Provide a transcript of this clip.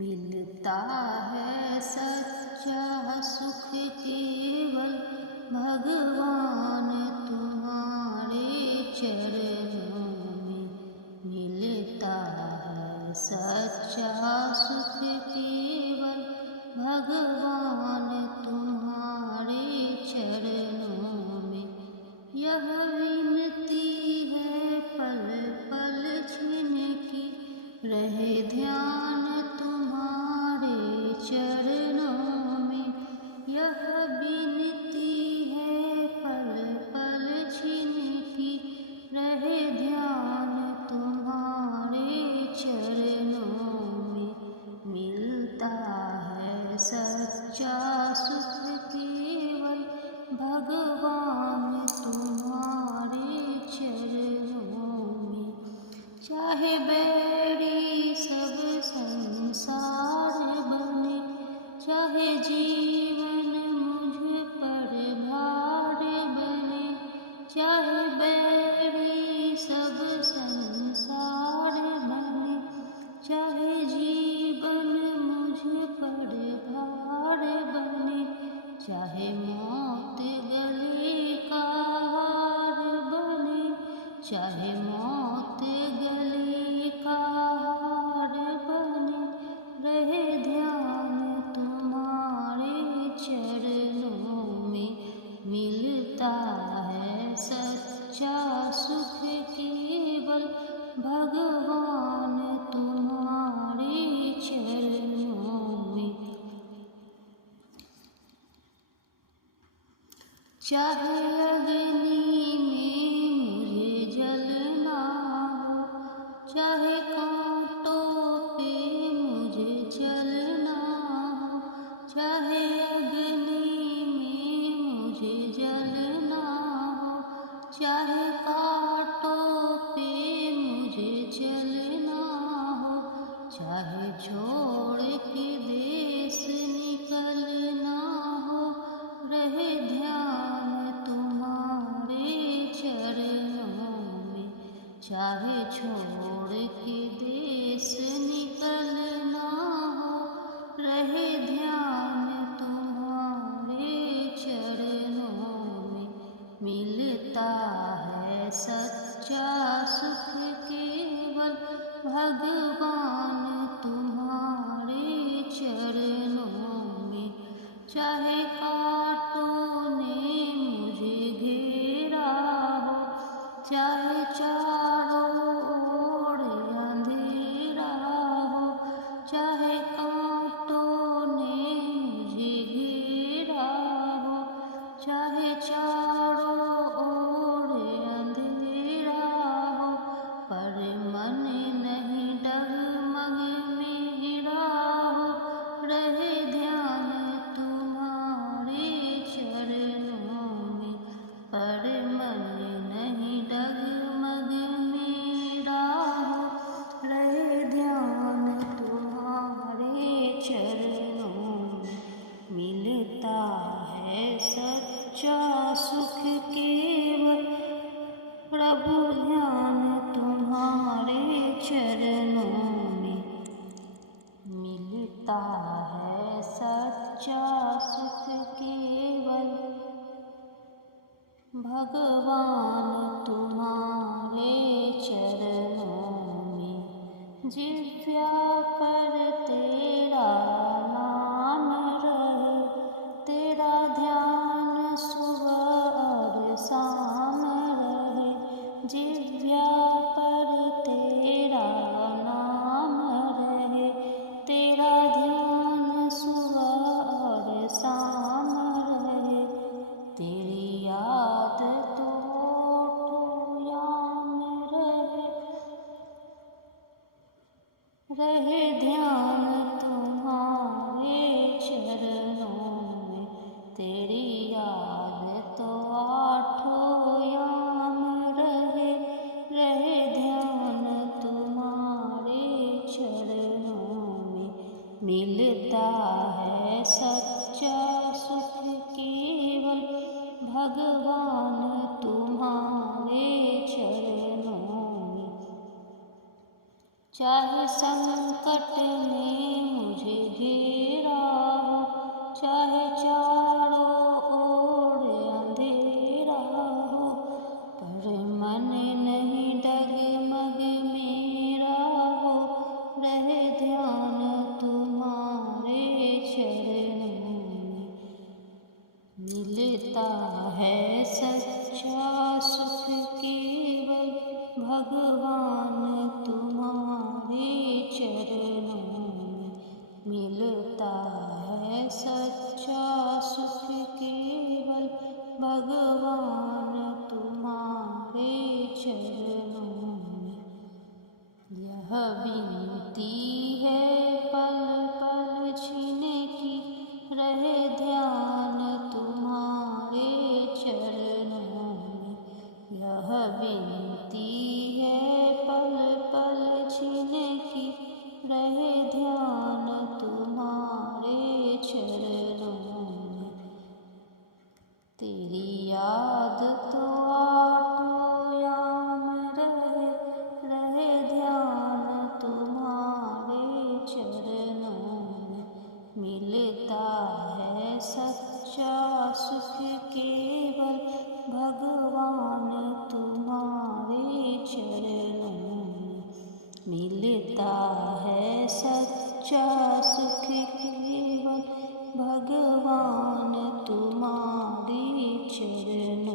मिलता है सच्चा सुख केवल भगवान तुम्हारे चरणों में। मिलता है सच्चा सुख केवल भगवान तुम्हारे चरणों में। यह विनती है पल पल जिनकी रहे ध्यान तुम्हारे चरणों में। यह विनती है पल पल जिनकी रहे ध्यान तुम्हारे चरणों में। मिलता है सच्चा सुख केवल भगवान तुम्हारे चरणों में। चाहे बैरी सब संसार बने, चाहे जीवन मुझ पर भार बने। चाहे बैरी सब संसार बने, चाहे जीवन मुझ पर भार बने। चाहे मौत गले का हार बने, चाहे मौत गले का हार बने। रहे ध्यान तुम्हारे चरणों में। मिलता है सच्चा सुख केवल भगवान तुम्हारे चरणों में। चाहे अग्नि में मुझे जलना हो, चाहे कांटों पे मुझे चलना हो। चाहे अग्नि में मुझे जलना हो, चाहे कांटों पे मुझे चलना हो। चाहे छोड़ के देश निकलना हो, रहे ध्यान तुम्हारे चरणों में। चाहे छोड़ के देश निकलना हो, रहे ध्यान तुम्हारे चरणों में। मिलता है सच्चा सुख केवल भगवान तुम्हारे चरणों में। चाहे कांटों ने मुझे घेरा हो, चाहे चारों ओर अंधेरा हो। चाहे कांटों ने मुझे घेरा हो, चाहे चारों ओर अंधेरा हो। पर मन नहीं डगमग मेरा हो, रहे ध्यान तुम्हारे चरणों में। पर मन नहीं डगमग मेरा हो, रहे ध्यान तुम्हारे चरणों में। मिलता है सच्चा सुख केवल प्रभु ध्यान तुम्हारे चरणों में। मिलता है सच्चा सुख केवल भगवान तुम्हारे चरणों में। जिह्वा पर तेरा नाम रहे, तेरा ध्यान सुबह और शाम रहे। जिह्वा पर तेरा नाम रहे, तेरा ध्यान सुबह और शाम रहे। तेरी याद तो याम रहे ध्यान तुम्हारे चरणों में। तेरी याद तो आठों याम रहे ध्यान तुम्हारे चरणों में। मिलता है सच्चा सुख केवल भगवान तुम्हारे चरणों में। चाहे संकट में है सच्चा सुख केवल भगवान तुम्हारी चरणों